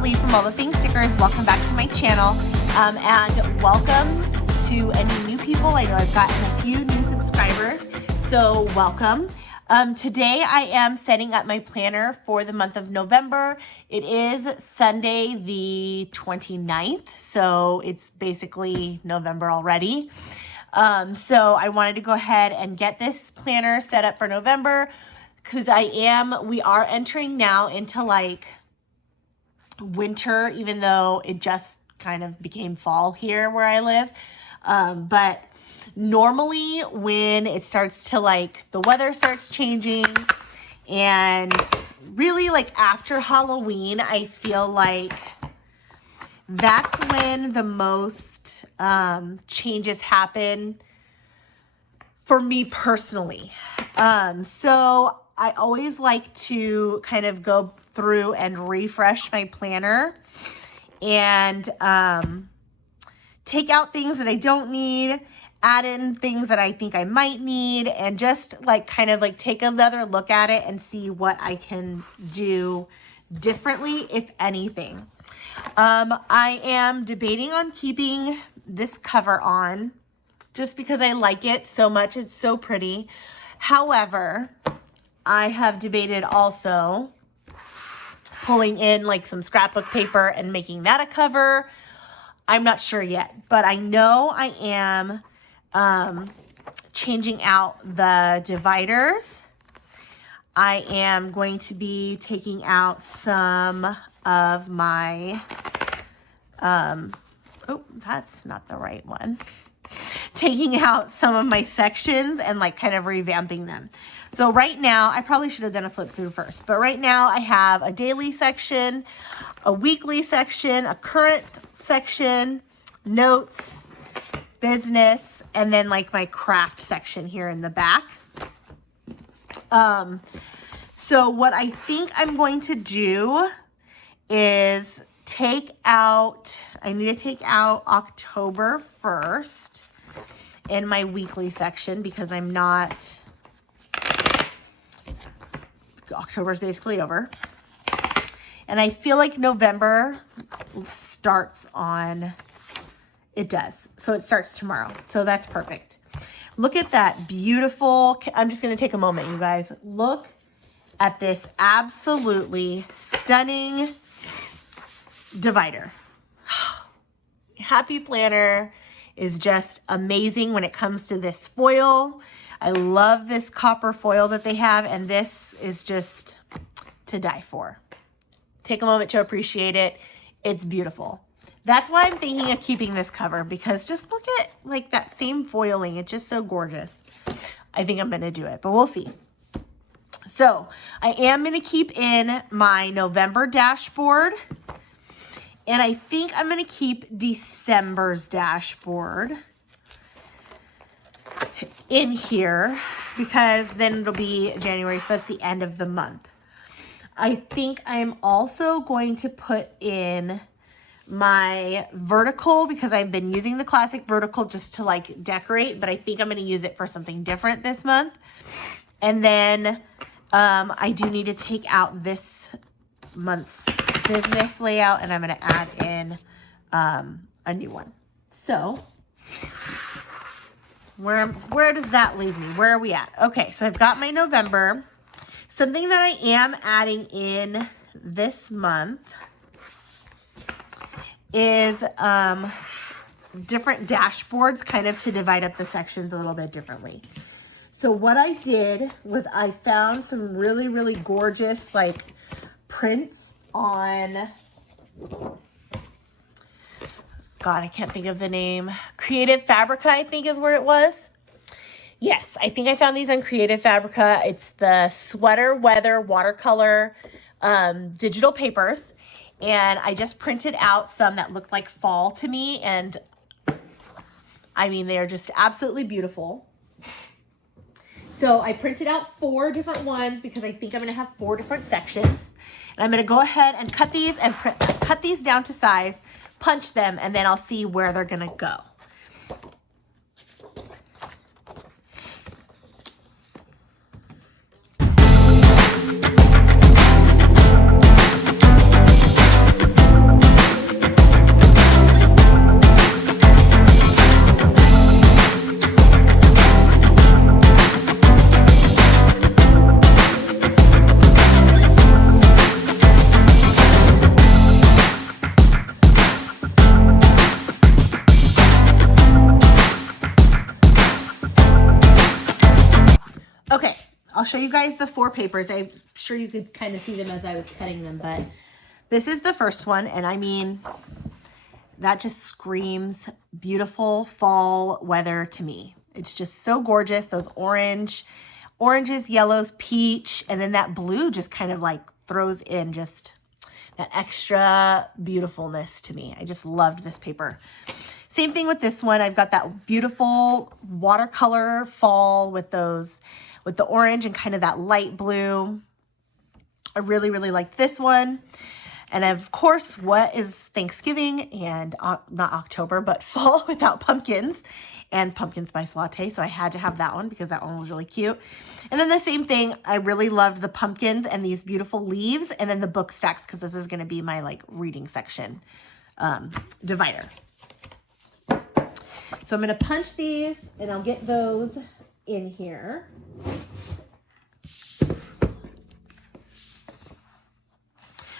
Lee from All the Things Stickers. Welcome back to my channel, and welcome to any new people. I know I've gotten a few new subscribers, so welcome. Today I am setting up my planner for the month of November. It is Sunday the 29th, so it's basically November already. So I wanted to go ahead and get this planner set up for November because we are entering now into like winter, even though it just kind of became fall here where I live. But normally when it starts to the weather starts changing, and really like after Halloween, I feel like that's when the most changes happen for me personally. So I always like to kind of go through and refresh my planner and take out things that I don't need, add in things that I think I might need, and just kind of take another look at it and see what I can do differently, if anything. I am debating on keeping this cover on just because I like it so much. It's so pretty. However, I have debated also pulling in some scrapbook paper and making that a cover. I'm not sure yet, but I know I am changing out the dividers. I am going to be taking out some of my, oh, that's not the right one. Taking out some of my sections and kind of revamping them. So right now, I probably should have done a flip through first, but right now I have a daily section, a weekly section, a current section, notes, business, and then my craft section here in the back. So what I think I'm going to do is I need to take out October 1st in my weekly section because October is basically over. And I feel like November starts on, it does. So it starts tomorrow. So that's perfect. Look at that beautiful, I'm just going to take a moment, you guys. Look at this absolutely stunning divider. Happy Planner is just amazing when it comes to this foil. I love this copper foil that they have, and this is just to die for. Take a moment to appreciate it. It's beautiful. That's why I'm thinking of keeping this cover, because just look at that same foiling. It's just so gorgeous. I think I'm going to do it, but we'll see. So I am going to keep in my November dashboard, and I think I'm going to keep December's dashboard in here because then it'll be January, so that's the end of the month. I think I'm also going to put in my vertical because I've been using the classic vertical just to decorate, but I think I'm going to use it for something different this month. And then I do need to take out this month's business layout, and I'm going to add in a new one. So where does that leave me? Where are we at? Okay, so I've got my November. Something that I am adding in this month is different dashboards, kind of to divide up the sections a little bit differently. So what I did was I found some really, really gorgeous prints on, God, I can't think of the name. Creative Fabrica, I think is where it was. Yes, I think I found these on Creative Fabrica. It's the Sweater Weather watercolor digital papers. And I just printed out some that looked like fall to me. And I mean, they are just absolutely beautiful. So I printed out 4 different ones because I think I'm going to have 4 different sections. And I'm going to go ahead and cut these and cut these down to size, punch them, and then I'll see where they're going to go. show you guys the 4 papers. I'm sure you could kind of see them as I was cutting them, but this is the first one. And I mean, that just screams beautiful fall weather to me. It's just so gorgeous. Those oranges, yellows, peach, and then that blue just kind of like throws in just that extra beautifulness to me. I just loved this paper. Same thing with this one. I've got that beautiful watercolor fall with the orange and kind of that light blue. I really, really like this one. And of course, what is Thanksgiving and not October, but fall without pumpkins and pumpkin spice latte. So I had to have that one because that one was really cute. And then the same thing, I really loved the pumpkins and these beautiful leaves, and then the book stacks because this is going to be my like reading section divider. So I'm going to punch these and I'll get those in here.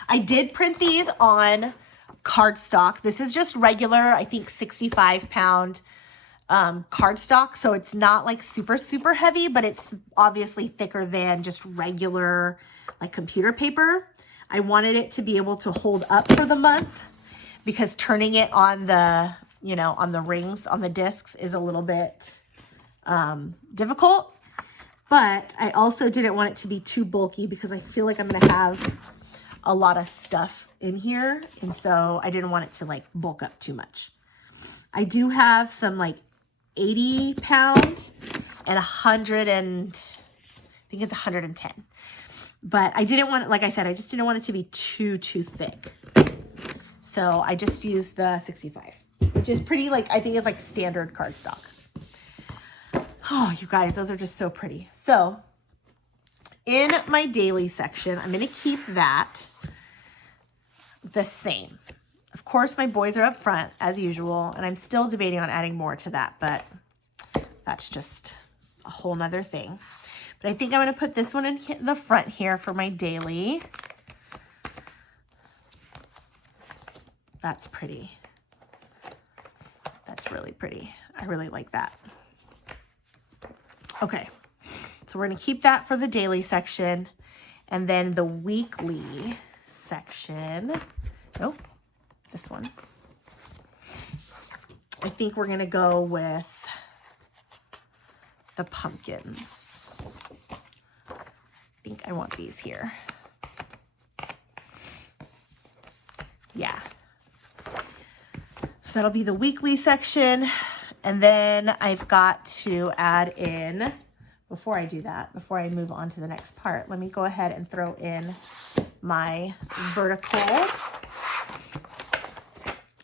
I did print these on cardstock. This is just regular, I think 65-pound cardstock. So it's not like super, super heavy, but it's obviously thicker than just regular like computer paper. I wanted it to be able to hold up for the month because turning it on the, you know, on the rings, on the discs is a little bit difficult. But I also didn't want it to be too bulky because I feel like I'm going to have a lot of stuff in here. And so I didn't want it to like bulk up too much. I do have some like 80-pound and 100 and I think it's 110. But I didn't want it, like I said, I just didn't want it to be too thick. So I just used the 65, which is pretty like, I think it's like standard cardstock. Oh, you guys, those are just so pretty. So in my daily section, I'm going to keep that the same. Of course, my boys are up front as usual, and I'm still debating on adding more to that, but that's just a whole nother thing. But I think I'm going to put this one in the front here for my daily. That's pretty. That's really pretty. I really like that. Okay. So we're going to keep that for the daily section, and then the weekly section. Nope, this one. I think we're going to go with the pumpkins. I think I want these here. Yeah. So that'll be the weekly section, and then I've got to add in, before I do that, before I move on to the next part, let me go ahead and throw in my vertical.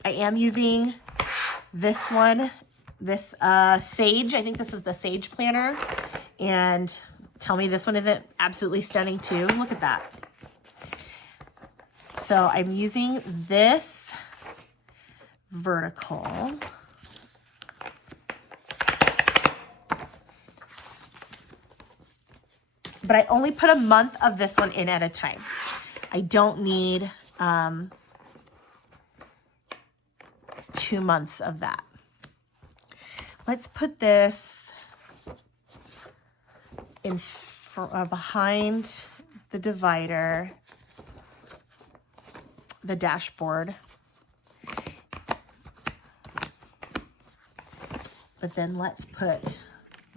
I am using this one, this Sage. I think this was the Sage planner. And tell me this one isn't absolutely stunning too. Look at that. So I'm using this vertical. But I only put a month of this one in at a time. I don't need 2 months of that. Let's put this in behind the divider, the dashboard. But then let's put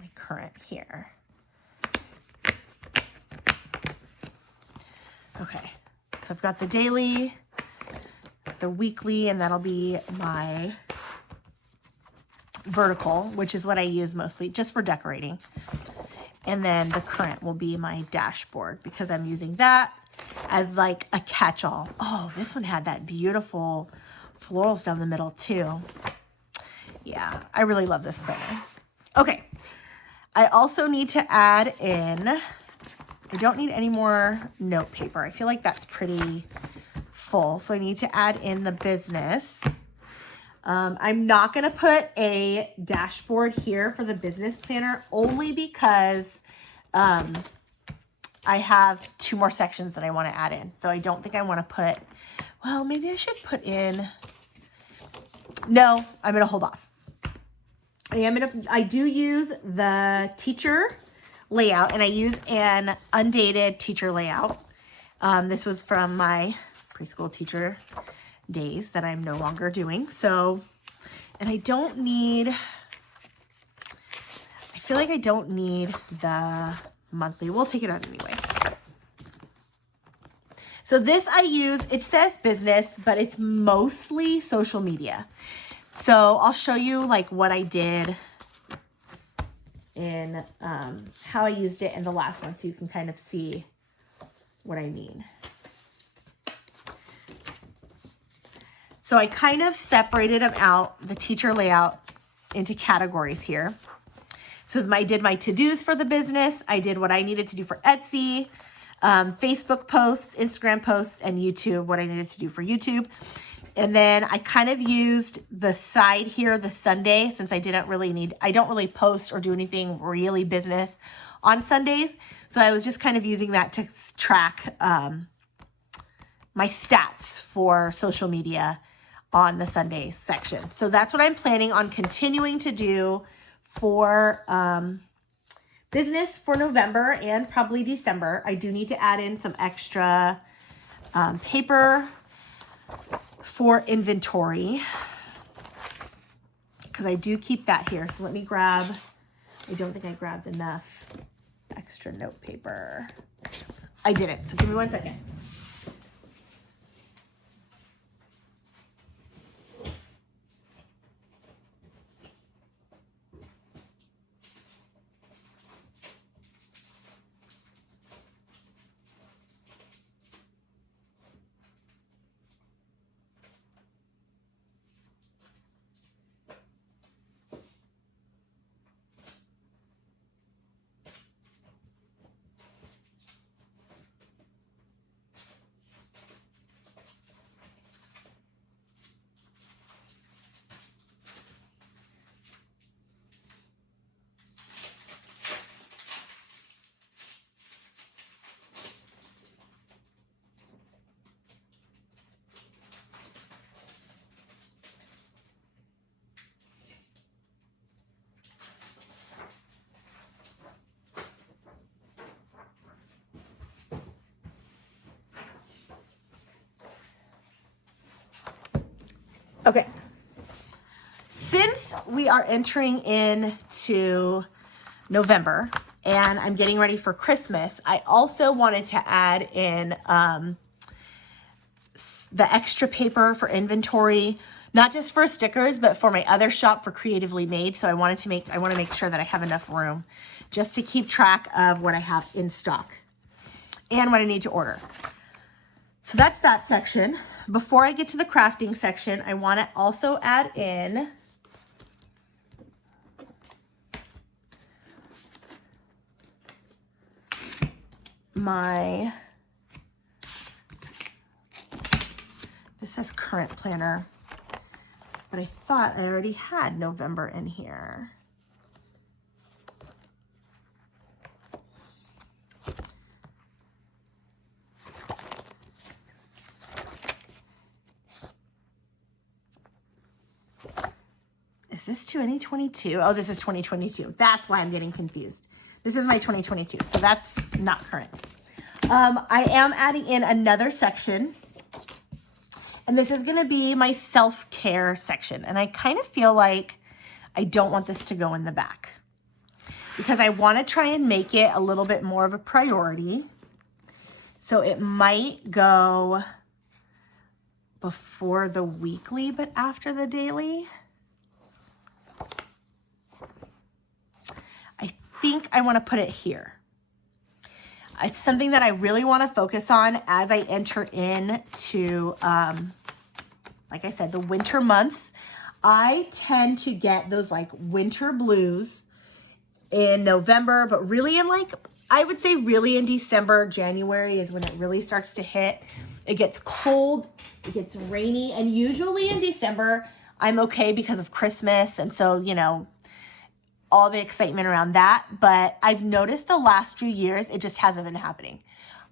my current here. Okay, so I've got the daily, the weekly, and that'll be my vertical, which is what I use mostly just for decorating. And then the current will be my dashboard because I'm using that as like a catch-all. Oh, this one had that beautiful florals down the middle too. Yeah, I really love this planner. Okay, I also need to add in, I don't need any more note paper. I feel like that's pretty full. So I need to add in the business. I'm not going to put a dashboard here for the business planner only because I have 2 more sections that I want to add in. So I don't think I want to put, well, maybe I should put in, no, I'm going to hold off. I do use the teacher layout, and I use an undated teacher layout. This was from my preschool teacher days that I'm no longer doing. So, and I feel like I don't need the monthly. We'll take it out anyway. So this I use, it says business, but it's mostly social media. So I'll show you like what I did in how I used it in the last one so you can kind of see what I mean. So I kind of separated them out, the teacher layout, into categories here. So I did my to-dos for the business. I did what I needed to do for Etsy, Facebook posts, Instagram posts, and YouTube, what I needed to do for YouTube. And then I kind of used the side here, the Sunday, since I don't really post or do anything really business on Sundays. So I was just kind of using that to track my stats for social media on the Sunday section. So that's what I'm planning on continuing to do for business for November and probably December. I do need to add in some extra paper for inventory because I do keep that here. So let me grab, I don't think I grabbed enough extra note paper. I didn't, so give me 1 second. Okay, since we are entering into November and I'm getting ready for Christmas, I also wanted to add in the extra paper for inventory, not just for stickers, but for my other shop for Creatively Made. So I want to make sure that I have enough room just to keep track of what I have in stock and what I need to order. So that's that section. Before I get to the crafting section, I want to also add in this says current planner, but I thought I already had November in here. Is this 2022? Oh, this is 2022. That's why I'm getting confused. This is my 2022, so that's not current. I am adding in another section, and this is gonna be my self-care section. And I kind of feel like I don't want this to go in the back because I wanna try and make it a little bit more of a priority. So it might go before the weekly, but after the daily. I think I want to put it here. It's something that I really want to focus on as I enter into, like I said, the winter months. I tend to get those like winter blues in November, but really in I would say really in December, January is when it really starts to hit. It gets cold, it gets rainy, and usually in December, I'm okay because of Christmas. And so, all the excitement around that, but I've noticed the last few years, it just hasn't been happening.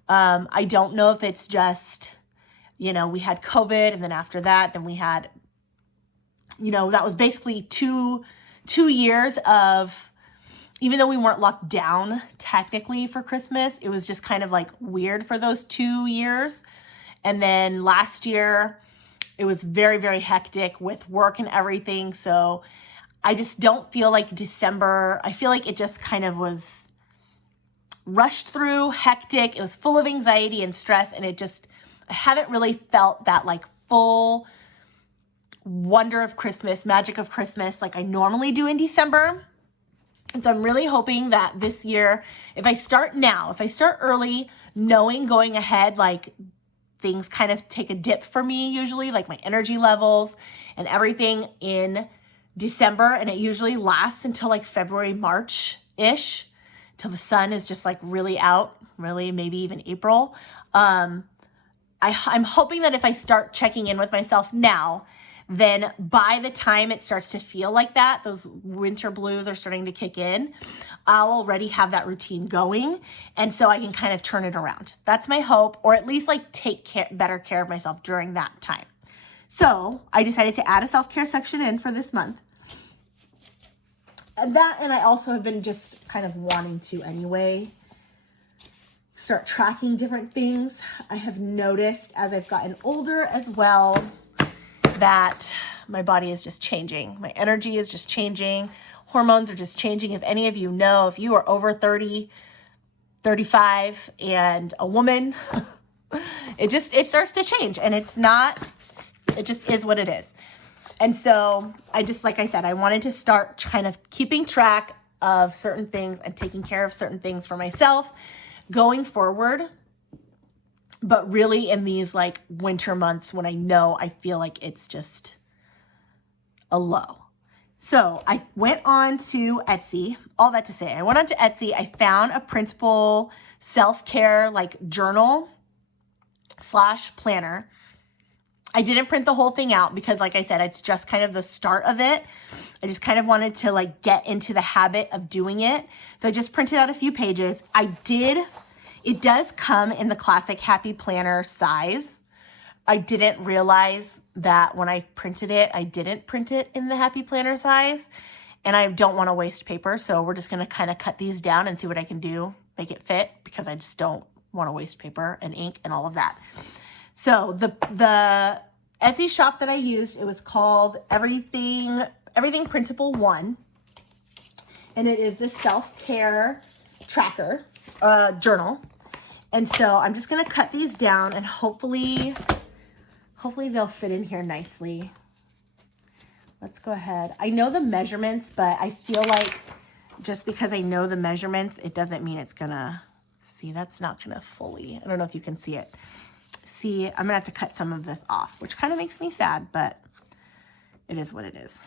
I don't know if it's just, we had COVID, and then after that, then we had, that was basically two years of even though we weren't locked down technically for Christmas, it was just kind of like weird for those 2 years. And then last year, it was very, very hectic with work and everything. So I just don't feel like December, I feel like it just kind of was rushed through, hectic. It was full of anxiety and stress. And I haven't really felt that like full wonder of Christmas, magic of Christmas like I normally do in December. And so I'm really hoping that this year, if I start early, knowing going ahead, like things kind of take a dip for me usually, like my energy levels and everything in December. And it usually lasts until like February, March-ish, till the sun is just like really out, really maybe even April. I'm hoping that if I start checking in with myself now, then by the time it starts to feel like that, those winter blues are starting to kick in, I'll already have that routine going. And so I can kind of turn it around. That's my hope, or at least like take better care of myself during that time. So I decided to add a self-care section in for this month. And I also have been just kind of wanting to anyway start tracking different things. I have noticed as I've gotten older as well that my body is just changing. My energy is just changing. Hormones are just changing. If any of you know, if you are over 30, 35 and a woman, it starts to change, and it just is what it is. And so like I said, I wanted to start kind of keeping track of certain things and taking care of certain things for myself going forward. But really in these like winter months when I feel like it's just a low. So I went on to Etsy. All that to say, I went on to Etsy. I found a printable self-care like journal / planner. I didn't print the whole thing out because like I said, it's just kind of the start of it. I just kind of wanted to like get into the habit of doing it. So I just printed out a few pages. It does come in the classic Happy Planner size. I didn't realize that when I printed it, I didn't print it in the Happy Planner size, and I don't want to waste paper. So we're just going to kind of cut these down and see what I can do, make it fit, because I just don't want to waste paper and ink and all of that. So the Etsy shop that I used, it was called Everything Printable 1, and it is the self-care tracker journal. And so I'm just going to cut these down, and hopefully they'll fit in here nicely. Let's go ahead. I know the measurements, but I feel like just because I know the measurements, it doesn't mean it's gonna, see, that's not gonna fully, I don't know if you can see it. See, I'm gonna have to cut some of this off, which kind of makes me sad, but it is what it is.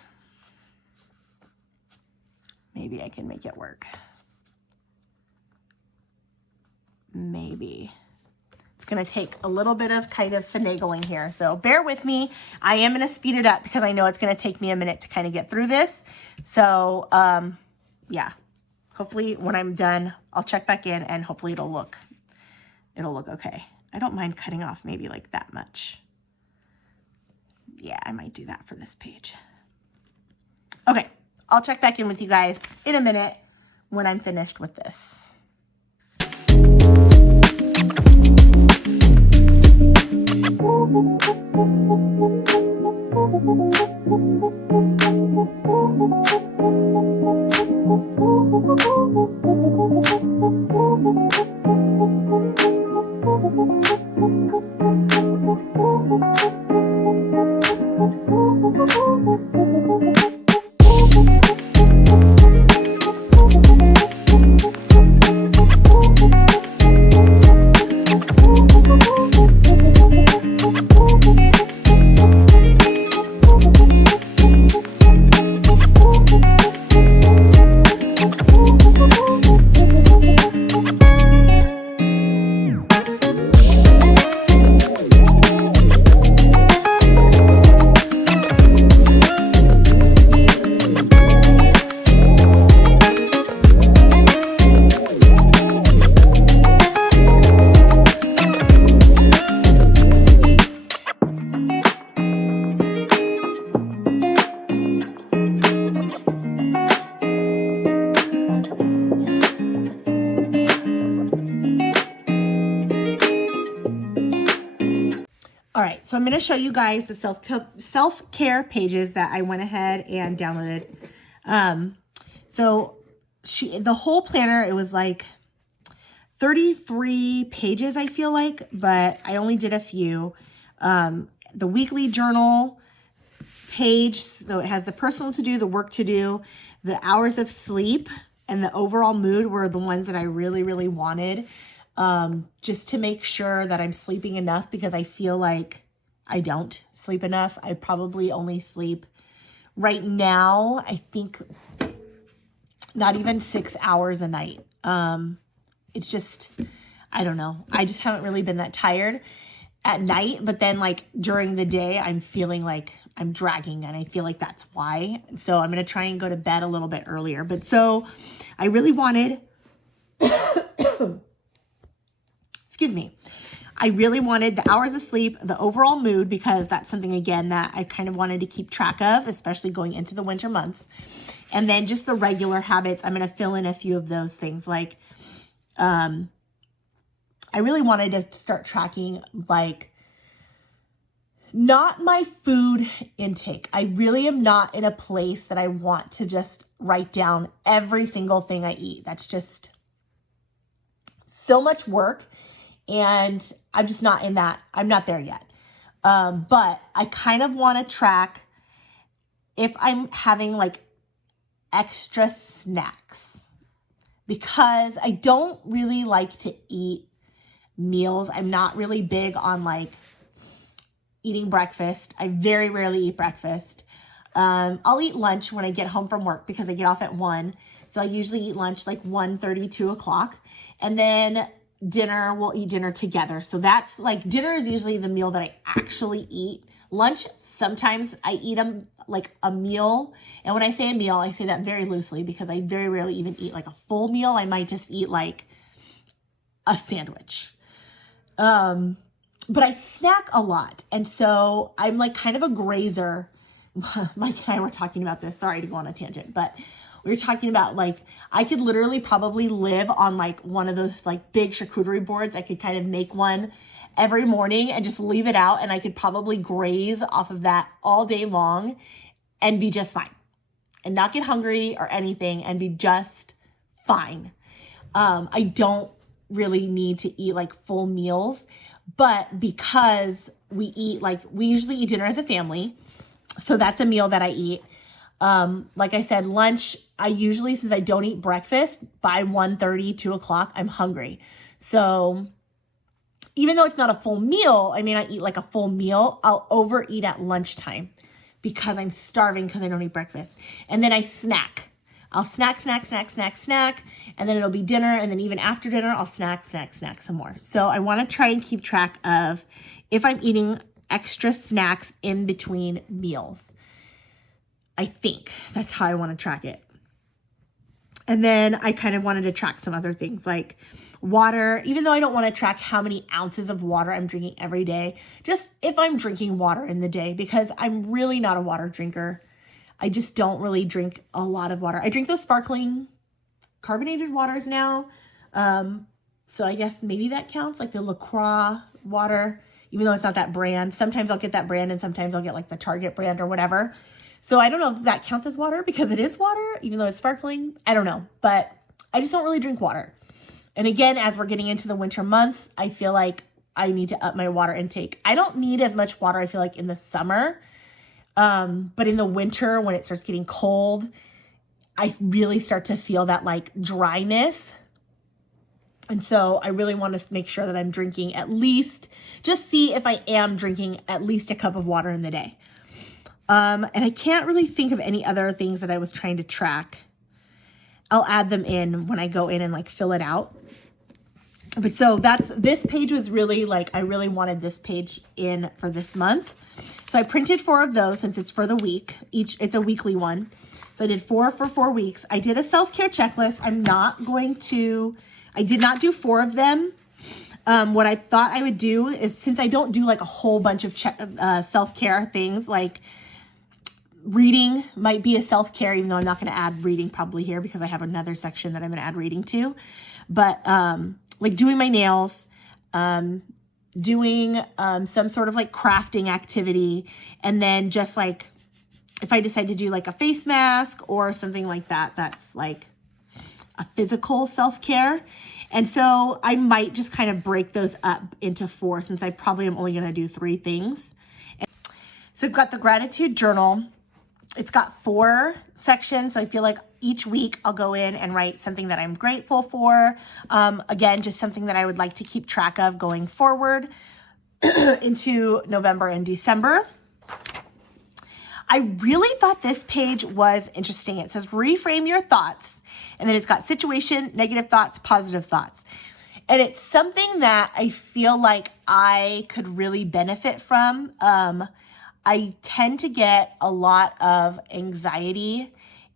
Maybe I can make it work. Maybe. It's going to take a little bit of kind of finagling here. So bear with me. I am going to speed it up because I know it's going to take me a minute to kind of get through this. So, yeah, hopefully when I'm done, I'll check back in and hopefully it'll look okay. I don't mind cutting off maybe like that much. Yeah, I might do that for this page. Okay, I'll check back in with you guys in a minute when I'm finished with this. All right, so I'm going to show you guys the self-care pages that I went ahead and downloaded. So the whole planner, it was like 33 pages, I feel like, but I only did a few. The weekly journal page, so it has the personal to do, the work to do, the hours of sleep, and the overall mood were the ones that I really, really wanted. Just to make sure that I'm sleeping enough, because I feel like I don't sleep enough. I probably only sleep right now, I think not even 6 hours a night. It's just, I don't know. I just haven't really been that tired at night, but then like during the day, I'm feeling like I'm dragging, and I feel like that's why. So I'm going to try and go to bed a little bit earlier. But so I really wanted, excuse me. I really wanted the hours of sleep, the overall mood, because that's something, again, that I kind of wanted to keep track of, especially going into the winter months. And then just the regular habits, I'm going to fill in a few of those things. Like, I really wanted to start tracking, like, not my food intake. I really am not in a place that I want to just write down every single thing I eat. That's just so much work. And I'm just not in that. I'm not there yet. But I kind of want to track if I'm having like extra snacks, because I don't really like to eat meals. I'm not really big on like eating breakfast. I very rarely eat breakfast. I'll eat lunch when I get home from work, because I get off at 1. So I usually eat lunch like 1:30, 2 o'clock. And then dinner, we'll eat dinner together. So that's like, dinner is usually the meal that I actually eat. Lunch, sometimes I eat like a meal. And when I say a meal, I say that very loosely, because I very rarely even eat like a full meal. I might just eat like a sandwich. But I snack a lot. And so I'm like kind of a grazer. Mike and I were talking about this. Sorry to go on a tangent, but we were talking about like, I could literally probably live on like one of those like big charcuterie boards. I could kind of make one every morning and just leave it out. And I could probably graze off of that all day long and be just fine and not get hungry or anything and be just fine. I don't really need to eat like full meals, but because we usually eat dinner as a family. So that's a meal that I eat. Like I said, lunch, I usually, since I don't eat breakfast, by 1:30, 2 o'clock, I'm hungry. So even though it's not a full meal, I mean, I eat like a full meal, I'll overeat at lunchtime because I'm starving because I don't eat breakfast. And then I snack. I'll snack. And then it'll be dinner. And then even after dinner, I'll snack some more. So I want to try and keep track of if I'm eating extra snacks in between meals. I think that's how I want to track it. And then I kind of wanted to track some other things like water, even though I don't want to track how many ounces of water I'm drinking every day, just if I'm drinking water in the day, because I'm really not a water drinker. I just don't really drink a lot of water. I drink those sparkling carbonated waters now. So I guess maybe that counts, like the LaCroix water, even though it's not that brand. Sometimes I'll get that brand and sometimes I'll get like the Target brand or whatever. So I don't know if that counts as water because it is water, even though it's sparkling. I don't know, but I just don't really drink water. And again, as we're getting into the winter months, I feel like I need to up my water intake. I don't need as much water, I feel like, in the summer. But in the winter, when it starts getting cold, I really start to feel that like dryness. And so I really want to make sure that I'm drinking at least, just see if I am drinking at least a cup of water in the day. And I can't really think of any other things that I was trying to track. I'll add them in when I go in and like fill it out. But so this page was really like, I really wanted this page in for this month. So I printed 4 of those since it's for the week. It's a weekly one. So I did 4 for 4 weeks. I did a self-care checklist. I did not do 4 of them. What I thought I would do is, since I don't do like a whole bunch of self-care things, like reading might be a self-care, even though I'm not going to add reading probably here because I have another section that I'm going to add reading to. But like doing my nails, doing some sort of like crafting activity, and then just like if I decide to do like a face mask or something like that, that's like a physical self-care. And so I might just kind of break those up into 4, since I probably am only going to do 3 things. So I've got the gratitude journal. It's got 4 sections. So I feel like each week I'll go in and write something that I'm grateful for. Again, just something that I would like to keep track of going forward into November and December. I really thought this page was interesting. It says reframe your thoughts, and then it's got situation, negative thoughts, positive thoughts. And it's something that I feel like I could really benefit from. I tend to get a lot of anxiety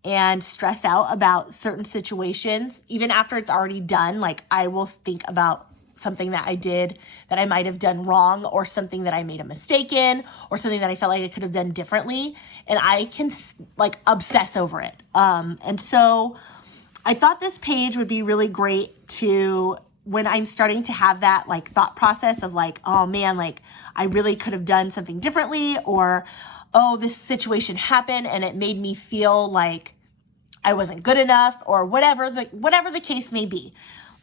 and stress out about certain situations. Even after it's already done, like I will think about something that I did that I might have done wrong, or something that I made a mistake in, or something that I felt like I could have done differently. And I can like obsess over it. And so I thought this page would be really great to, when I'm starting to have that like thought process of like, oh man, like I really could have done something differently, or, oh, this situation happened and it made me feel like I wasn't good enough, or whatever the case may be.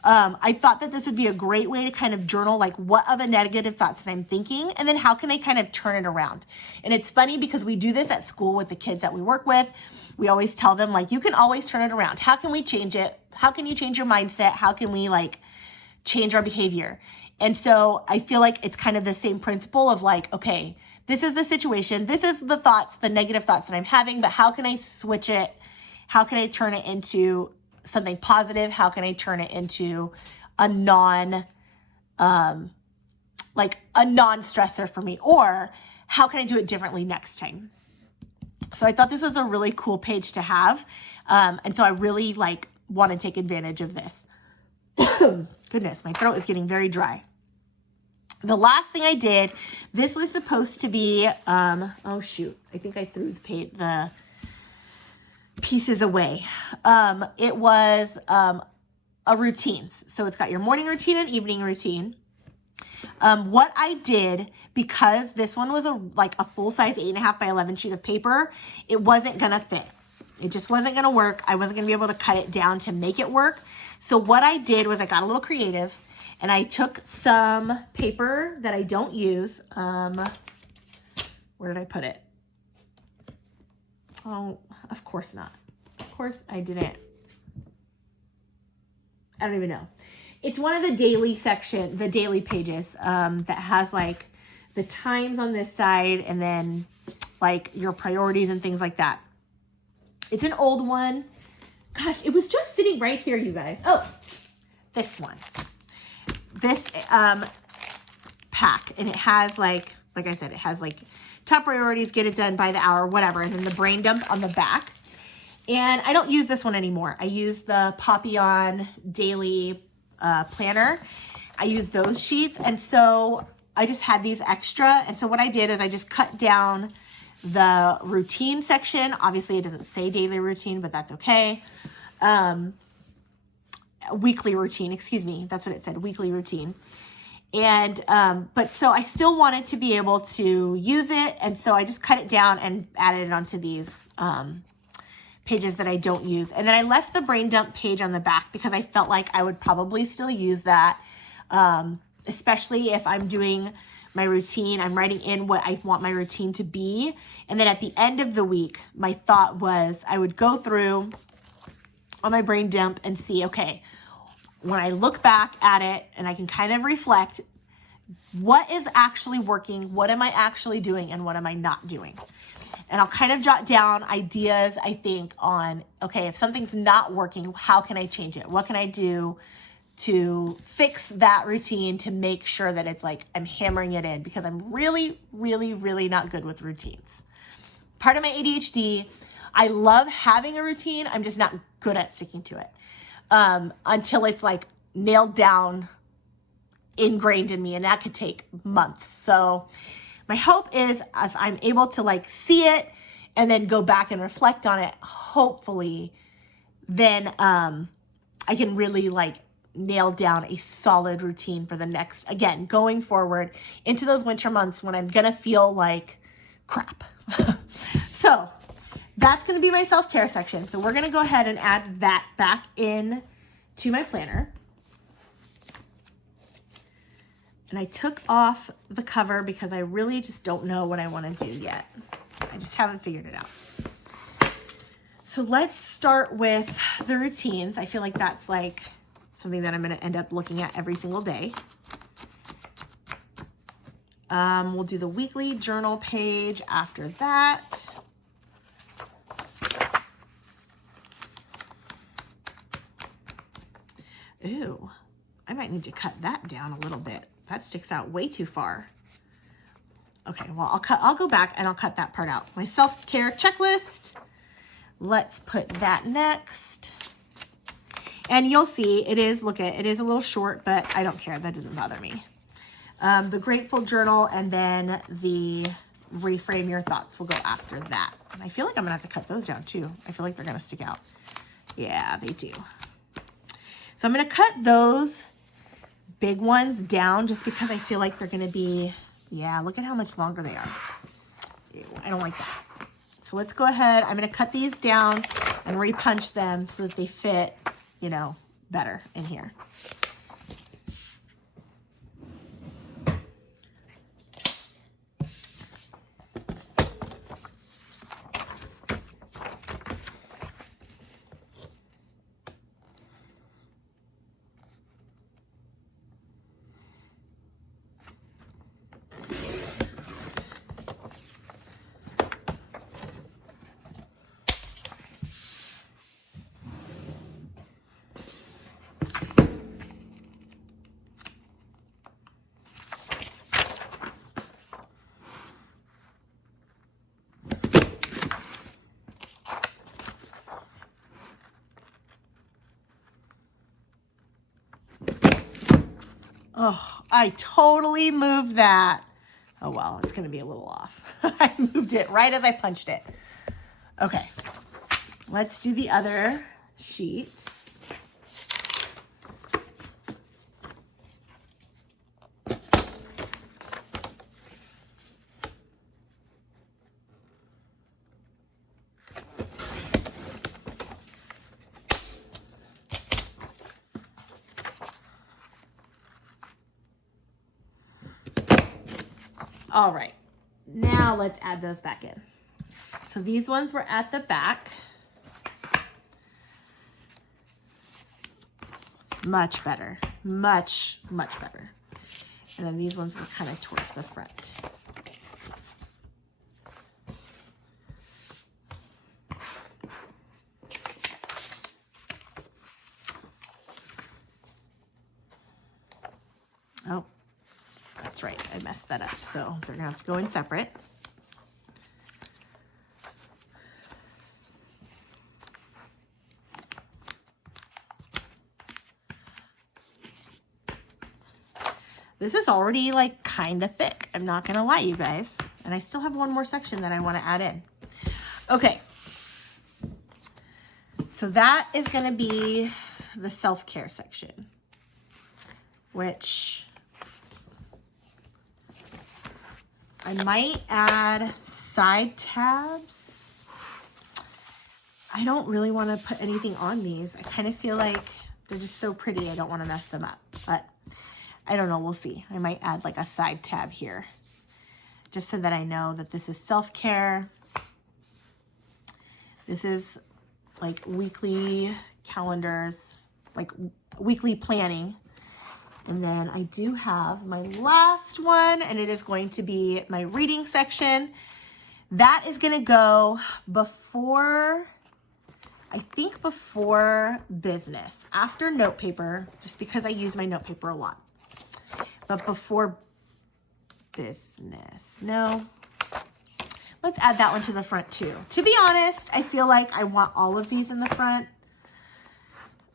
I thought that this would be a great way to kind of journal, like what are the negative thoughts that I'm thinking, and then how can I kind of turn it around. And it's funny because we do this at school with the kids that we work with. We always tell them like, you can always turn it around. How can we change it? How can you change your mindset? How can we like change our behavior? And so I feel like it's kind of the same principle of like, okay, this is the situation. This is the thoughts, the negative thoughts that I'm having, but how can I switch it? How can I turn it into something positive? How can I turn it into a non-stressor for me? Or how can I do it differently next time? So I thought this was a really cool page to have. And so I really like want to take advantage of this. Goodness, my throat is getting very dry. The last thing I did, this was supposed to be, oh shoot, I think I threw the pieces away. It was a routines. So it's got your morning routine and evening routine. What I did, because this one was a full-size 8.5 by 11 sheet of paper, it wasn't gonna fit. It just wasn't gonna work. I wasn't gonna be able to cut it down to make it work. So what I did was I got a little creative, and I took some paper that I don't use. Where did I put it? Oh, of course not. Of course I didn't. I don't even know. It's one of the daily pages that has like the times on this side, and then like your priorities and things like that. It's an old one. Gosh, it was just sitting right here, you guys. Oh, this one. This pack, and it has like I said, it has like top priorities, get it done by the hour, whatever, and then the brain dump on the back. And I don't use this one anymore. I use the Papillon daily planner. I use those sheets, and so I just had these extra. And so what I did is I just cut down the routine section. Obviously, it doesn't say daily routine, but that's okay. Weekly routine, excuse me. That's what it said, weekly routine. And, but so I still wanted to be able to use it. And so I just cut it down and added it onto these, pages that I don't use. And then I left the brain dump page on the back because I felt like I would probably still use that. Especially if I'm doing my routine, I'm writing in what I want my routine to be. And then at the end of the week, my thought was I would go through on my brain dump and see, okay, when I look back at it and I can kind of reflect, what is actually working? What am I actually doing? And what am I not doing? And I'll kind of jot down ideas, I think, on, okay, if something's not working, how can I change it? What can I do to fix that routine to make sure that it's like I'm hammering it in? Because I'm really, really, really not good with routines. Part of my ADHD, I love having a routine. I'm just not good at sticking to it until it's like nailed down, ingrained in me, and that could take months. So my hope is if I'm able to like see it and then go back and reflect on it, hopefully then I can really like nail down a solid routine for the next, again, going forward into those winter months when I'm gonna feel like crap. So that's gonna be my self-care section. So we're gonna go ahead and add that back in to my planner. And I took off the cover because I really just don't know what I want to do yet. I just haven't figured it out. So let's start with the routines. I feel like that's like something that I'm going to end up looking at every single day. We'll do the weekly journal page after that. Ooh, I might need to cut that down a little bit. That sticks out way too far. Okay, well, I'll go back and I'll cut that part out. My self-care checklist. Let's put that next. And you'll see it is, it is a little short, but I don't care. That doesn't bother me. The grateful journal and then the reframe your thoughts will go after that. And I feel like I'm gonna have to cut those down too. I feel like they're gonna stick out. Yeah, they do. So I'm gonna cut those big ones down just because I feel like they're gonna be, yeah, look at how much longer they are. Ew, I don't like that. So let's go ahead. I'm gonna cut these down and repunch them so that they fit, you know, better in here. Oh, I totally moved that. Oh, well, it's going to be a little off. I moved it right as I punched it. Okay, let's do the other sheets. All right, now let's add those back in. So these ones were at the back. Much better, much, much better. And then these ones were kind of towards the front. Oh. That's right, I messed that up. So they're gonna have to go in separate. This is already like kind of thick. I'm not gonna lie, you guys. And I still have one more section that I wanna add in. Okay. So that is gonna be the self-care section, which I might add side tabs. I don't really want to put anything on these. I kind of feel like they're just so pretty. I don't want to mess them up, but I don't know. We'll see. I might add like a side tab here just so that I know that this is self-care. This is like weekly calendars, like weekly planning. And then I do have my last one, and it is going to be my reading section. That is going to go before, I think before business, after note paper, just because I use my note paper a lot. But before business, no. Let's add that one to the front too. To be honest, I feel like I want all of these in the front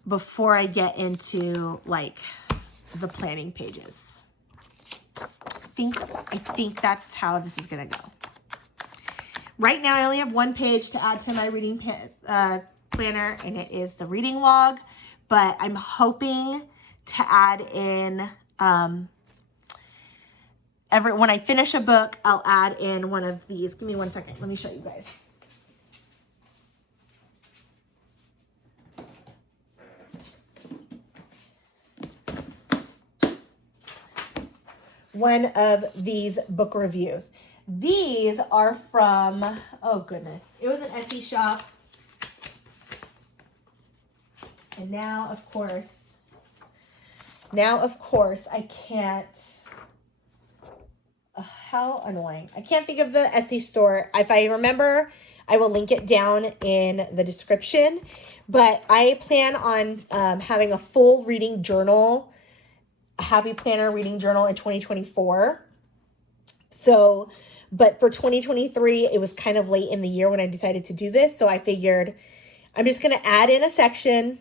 before I get into like the planning pages. I think that's how this is gonna go. Right now I only have one page to add to my reading planner, and it is the reading log, but I'm hoping to add in, when I finish a book, I'll add in one of these. Give me 1 second. Let me show you guys. One of these book reviews. These are from, oh goodness, it was an Etsy shop. And now, of course, I can't, how annoying. I can't think of the Etsy store. If I remember, I will link it down in the description. But I plan on having a full reading journal, a Happy Planner reading journal in 2024. So, but for 2023, it was kind of late in the year when I decided to do this. So I figured I'm just going to add in a section.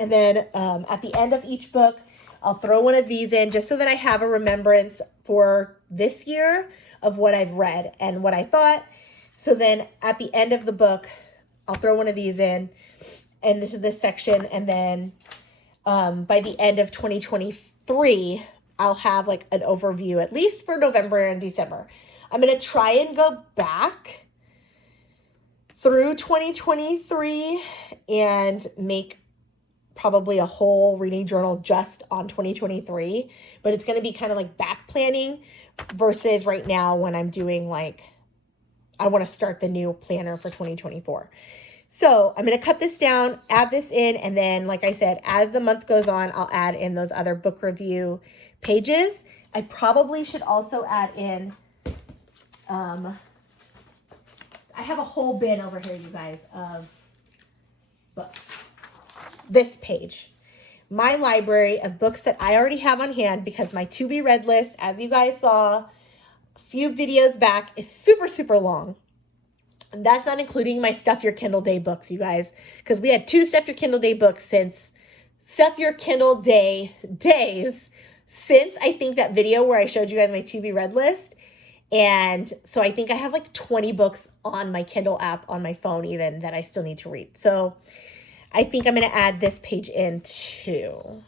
And then at the end of each book, I'll throw one of these in just so that I have a remembrance for this year of what I've read and what I thought. So then at the end of the book, I'll throw one of these in and this section. And then by the end of 2023, I'll have like an overview, at least for November and December. I'm going to try and go back through 2023 and make probably a whole reading journal just on 2023, but it's going to be kind of like back planning versus right now when I'm doing like, I want to start the new planner for 2024. So I'm going to cut this down, add this in, and then, like I said, as the month goes on, I'll add in those other book review pages. I probably should also add in, I have a whole bin over here, you guys, of books. This page, my library of books that I already have on hand, because my to be read list, as you guys saw a few videos back, is super, super long. And that's not including my Stuff Your Kindle Day books, you guys, because we had 2 Stuff Your Kindle Day books since Stuff Your Kindle Day days, since I think that video where I showed you guys my to be read list. And so I think I have like 20 books on my Kindle app on my phone even that I still need to read. So I think I'm going to add this page in too.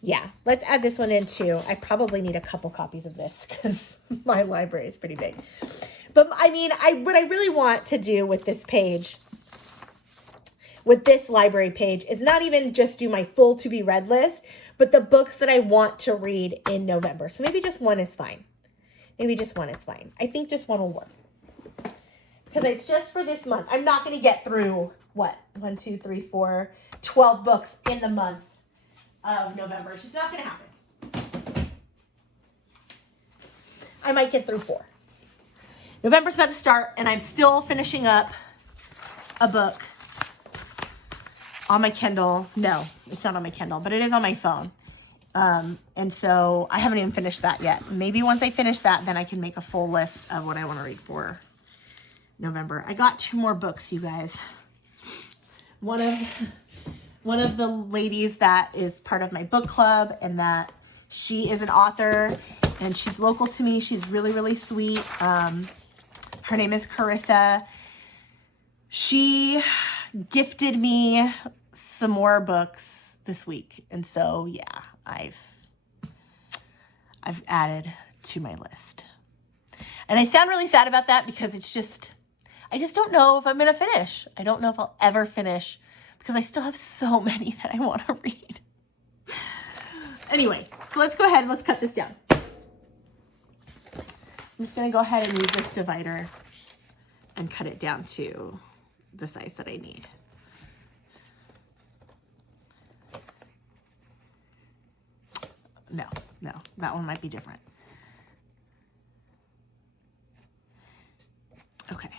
Yeah, let's add this one in too. I probably need a couple copies of this because my library is pretty big. But I mean, what I really want to do with this page, with this library page, is not even just do my full to be read list, but the books that I want to read in November. So maybe just one is fine. Maybe just one is fine. I think just one will work. Because it's just for this month. I'm not going to get through, what, 1, 2, 3, 4, 12 books in the month of November. It's just not going to happen. I might get through 4. November's about to start, and I'm still finishing up a book on my Kindle. No, it's not on my Kindle, but it is on my phone. And so I haven't even finished that yet. Maybe once I finish that, then I can make a full list of what I want to read for November. I got 2 more books, you guys. One of the ladies that is part of my book club, and that she is an author, and she's local to me. She's really, really sweet. Her name is Carissa. She gifted me some more books this week. And so, yeah, I've added to my list. And I sound really sad about that because it's just, I just don't know if I'm going to finish. I don't know if I'll ever finish because I still have so many that I want to read. Anyway, so let's go ahead and let's cut this down. I'm just going to go ahead and use this divider and cut it down to the size that I need. No, that one might be different. Okay.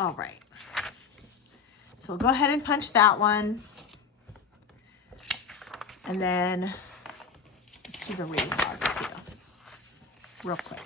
All right. So we'll go ahead and punch that one. And then let's do the reading cards too, real quick.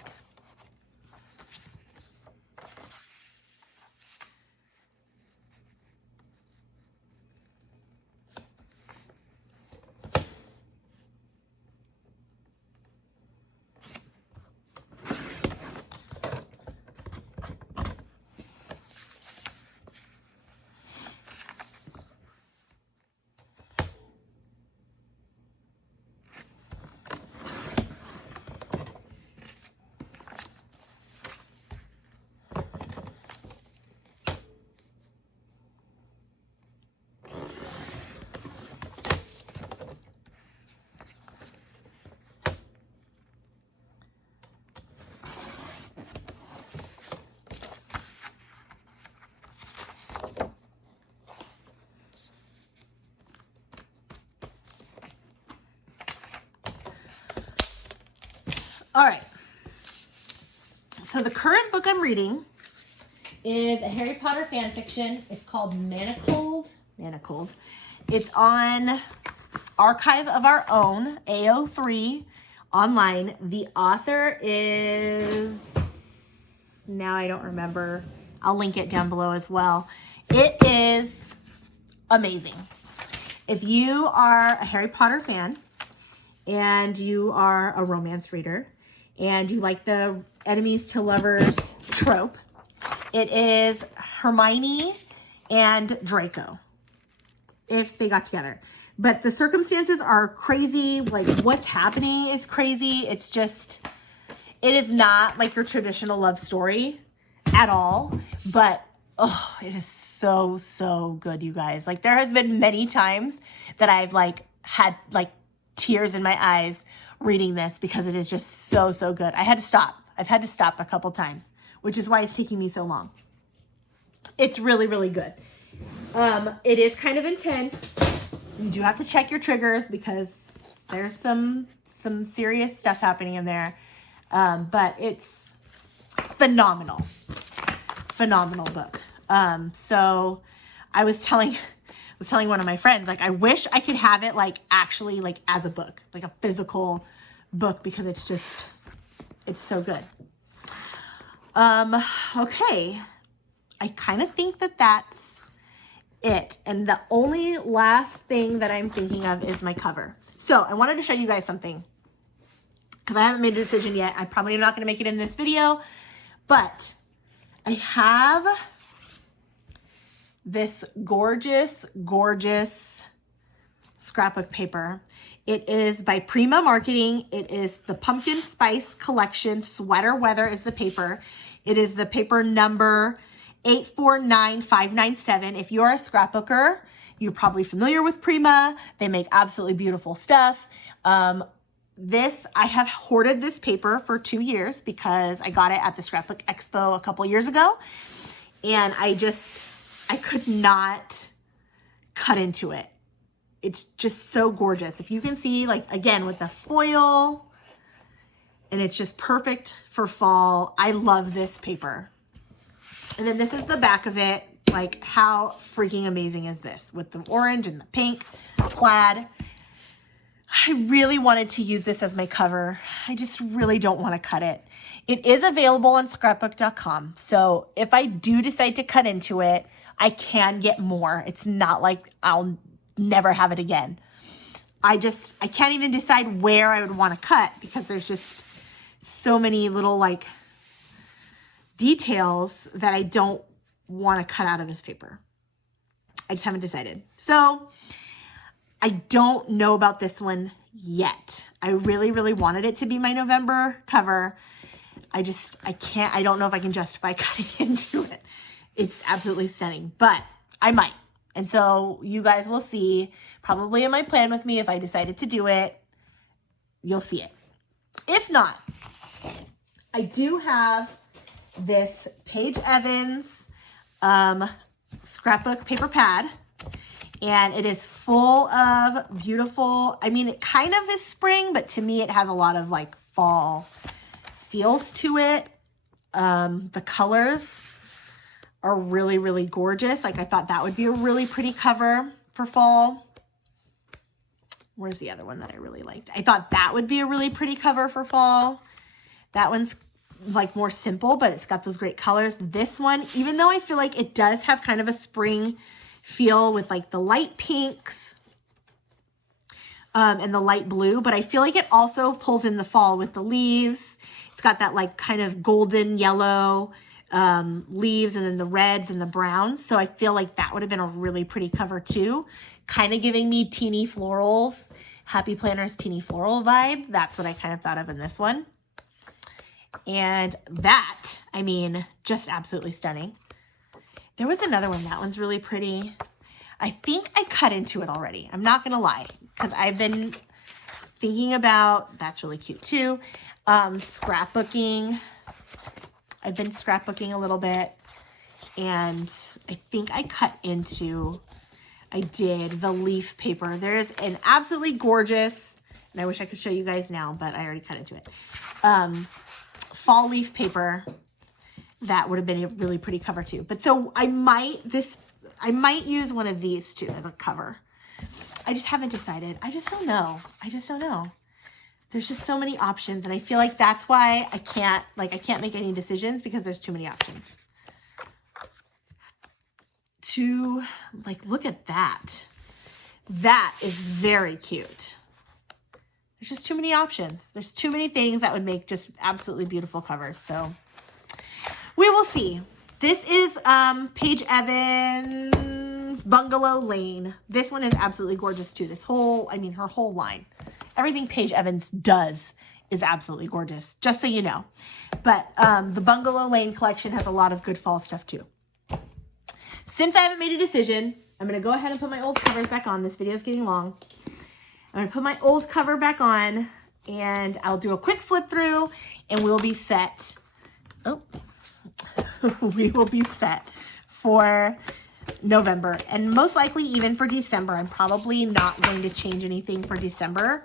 All right. So the current book I'm reading is a Harry Potter fan fiction. It's called Manacled. It's on Archive of Our Own, AO3, online. The author is, now I don't remember. I'll link it down below as well. It is amazing. If you are a Harry Potter fan and you are a romance reader and you like the enemies to lovers trope, it is Hermione and Draco, if they got together. But the circumstances are crazy. Like, what's happening is crazy. It's just, it is not like your traditional love story at all. But, oh, it is so, so good, you guys. Like, there has been many times that I've, like, had, like, tears in my eyes reading this because it is just so, so good. I had to stop. I've had to stop a couple times, which is why it's taking me so long. It's really, really good. It is kind of intense. You do have to check your triggers because there's some serious stuff happening in there. But it's phenomenal. Phenomenal book. So I was telling one of my friends, like, I wish I could have it, like, actually, like, as a book, like a physical book, because it's just, it's so good. Okay. I kind of think that that's it. And the only last thing that I'm thinking of is my cover. So I wanted to show you guys something because I haven't made a decision yet. I probably am not going to make it in this video, but I have this gorgeous, gorgeous scrapbook paper. It is by Prima Marketing. It is the Pumpkin Spice Collection. Sweater Weather is the paper. It is the paper number 849597. If you're a scrapbooker, you're probably familiar with Prima. They make absolutely beautiful stuff. I have hoarded this paper for 2 years because I got it at the Scrapbook Expo a couple years ago. And I could not cut into it. It's just so gorgeous. If you can see, like, again, with the foil, and it's just perfect for fall. I love this paper. And then this is the back of it. Like, how freaking amazing is this? With the orange and the pink plaid. I really wanted to use this as my cover. I just really don't want to cut it. It is available on scrapbook.com. So if I do decide to cut into it, I can get more. It's not like I'll never have it again. I can't even decide where I would want to cut because there's just so many little, like, details that I don't want to cut out of this paper. I just haven't decided. So I don't know about this one yet. I really, really wanted it to be my November cover. I don't know if I can justify cutting into it. It's absolutely stunning, but I might. And so you guys will see probably in my plan with me. If I decided to do it, you'll see it. If not, I do have this Paige Evans scrapbook paper pad, and it is full of beautiful, I mean, it kind of is spring, but to me it has a lot of, like, fall feels to it. The colors are really, really gorgeous. Like I thought that would be a really pretty cover for fall. Where's the other one that I really liked? I thought that would be a really pretty cover for fall. That one's like more simple, but it's got those great colors. This one, even though I feel like it does have kind of a spring feel with like the light pinks and the light blue, but I feel like it also pulls in the fall with the leaves. It's got that like kind of golden yellow leaves and then the reds and the browns. So I feel like that would have been a really pretty cover too. Kind of giving me Teeny Florals, Happy Planners Teeny Floral vibe. That's what I kind of thought of in this one. And that, I mean, just absolutely stunning. There was another one. That one's really pretty. I think I cut into it already. I'm not going to lie, because I've been thinking about, that's really cute too, scrapbooking. I've been scrapbooking a little bit, and I think I cut into, I did, the leaf paper. There's an absolutely gorgeous, and I wish I could show you guys now, but I already cut into it, fall leaf paper that would have been a really pretty cover too. But so I might use one of these too as a cover. I just haven't decided. I just don't know. There's just so many options, and I feel like that's why I can't make any decisions, because there's too many options. Look at that. That is very cute. There's just too many options. There's too many things that would make just absolutely beautiful covers. So we will see. This is Paige Evans Bungalow Lane. This one is absolutely gorgeous too. Her whole line. Everything Paige Evans does is absolutely gorgeous, just so you know. But the Bungalow Lane collection has a lot of good fall stuff too. Since I haven't made a decision, I'm going to go ahead and put my old covers back on. This video is getting long. I'm going to put my old cover back on, and I'll do a quick flip through, and we'll be set. Oh, we will be set for November, and most likely even for December. I'm probably not going to change anything for December.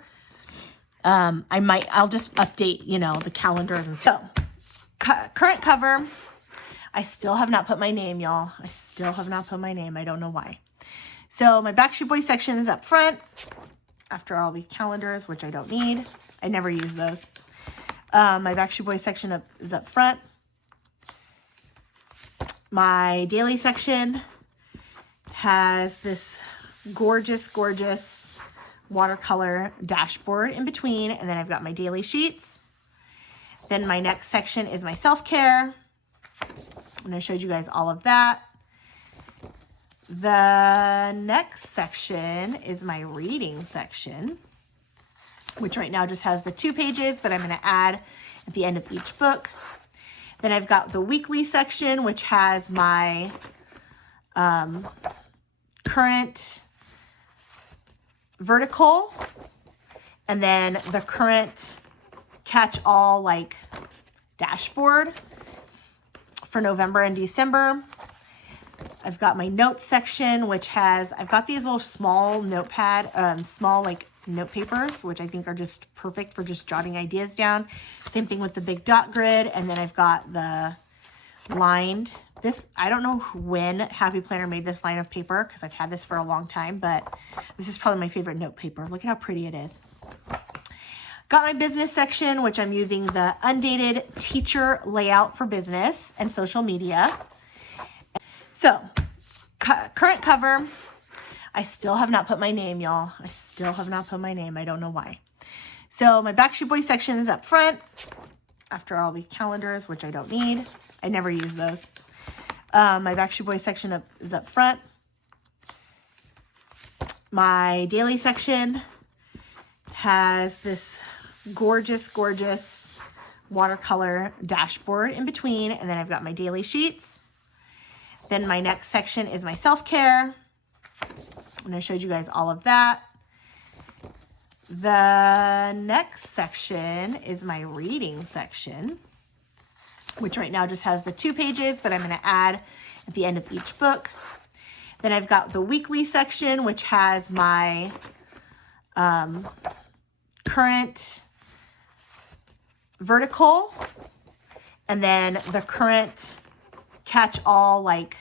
I'll just update, the calendars and stuff. So, current cover. I still have not put my name, y'all. I still have not put my name. I don't know why. So my Backstreet Boys section is up front. After all the calendars, which I don't need. I never use those. My Backstreet Boys section is up front. My daily section has this gorgeous, gorgeous watercolor dashboard in between. And then I've got my daily sheets. Then my next section is my self-care. And I showed you guys all of that. The next section is my reading section, which right now just has the 2 pages, but I'm going to add at the end of each book. Then I've got the weekly section, which has my current vertical, and then the current catch-all dashboard for November and December. I've got my notes section, which has, I've got these little small notepad, small note papers, which I think are just perfect for just jotting ideas down. Same thing with the big dot grid. And then I've got the lined, I don't know when Happy Planner made this line of paper, because I've had this for a long time, but this is probably my favorite note paper. Look at how pretty it is. Got my business section, which I'm using the undated teacher layout for business and social media. So, current cover, I still have not put my name, y'all. I still have not put my name. I don't know why. So, my Backstreet Boys section is up front. After all the calendars, which I don't need. I never use those. My Backstreet Boys section is up front. My daily section has this gorgeous, gorgeous watercolor dashboard in between. And then I've got my daily sheets. Then my next section is my self-care. And I showed you guys all of that. The next section is my reading section, which right now just has the 2 pages, but I'm going to add at the end of each book. Then I've got the weekly section, which has my current vertical, and then the current catch-all like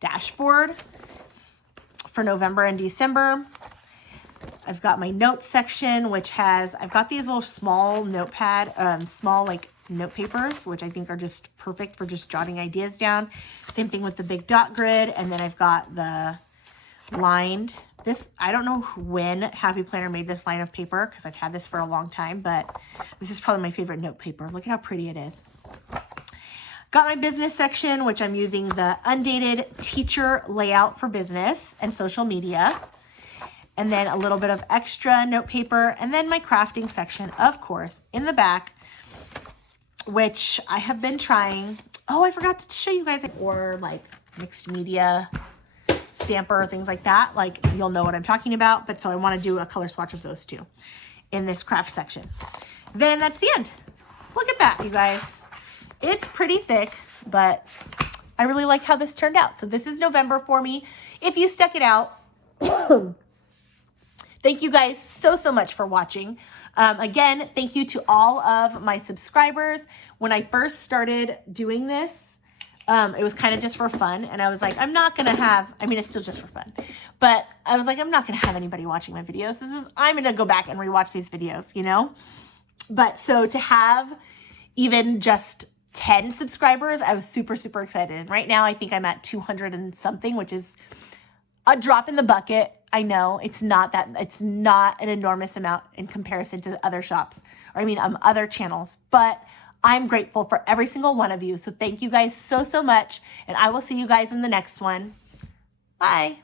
dashboard for November and December. I've got my notes section, which has, I've got these little small notepad, small like note papers, which I think are just perfect for just jotting ideas down. Same thing with the big dot grid. And then I've got the lined, this, I don't know when Happy Planner made this line of paper because I've had this for a long time, but this is probably my favorite note paper. Look at how pretty it is. Got my business section, which I'm using the undated teacher layout for business and social media. And then a little bit of extra note paper. And then my crafting section, of course, in the back, which I have been trying. Oh, I forgot to show you guys, or like mixed media stamper, things like that. Like, you'll know what I'm talking about. But so I want to do a color swatch of those two in this craft section. Then that's the end. Look at that, you guys. It's pretty thick, but I really like how this turned out. So this is November for me. If you stuck it out, thank you guys so much for watching. Again, thank you to all of my subscribers. When I first started doing this, it was kind of just for fun. And I was like, I'm not going to have, I mean, it's still just for fun. But I was like, I'm not going to have anybody watching my videos. I'm going to go back and rewatch these videos, you know? But so to have even just 10 subscribers, I was super excited. And right now I think I'm at 200 and something, which is a drop in the bucket. I know it's not an enormous amount in comparison to other shops, or I mean, other channels, but I'm grateful for every single one of you. So thank you guys so much. And I will see you guys in the next one. Bye.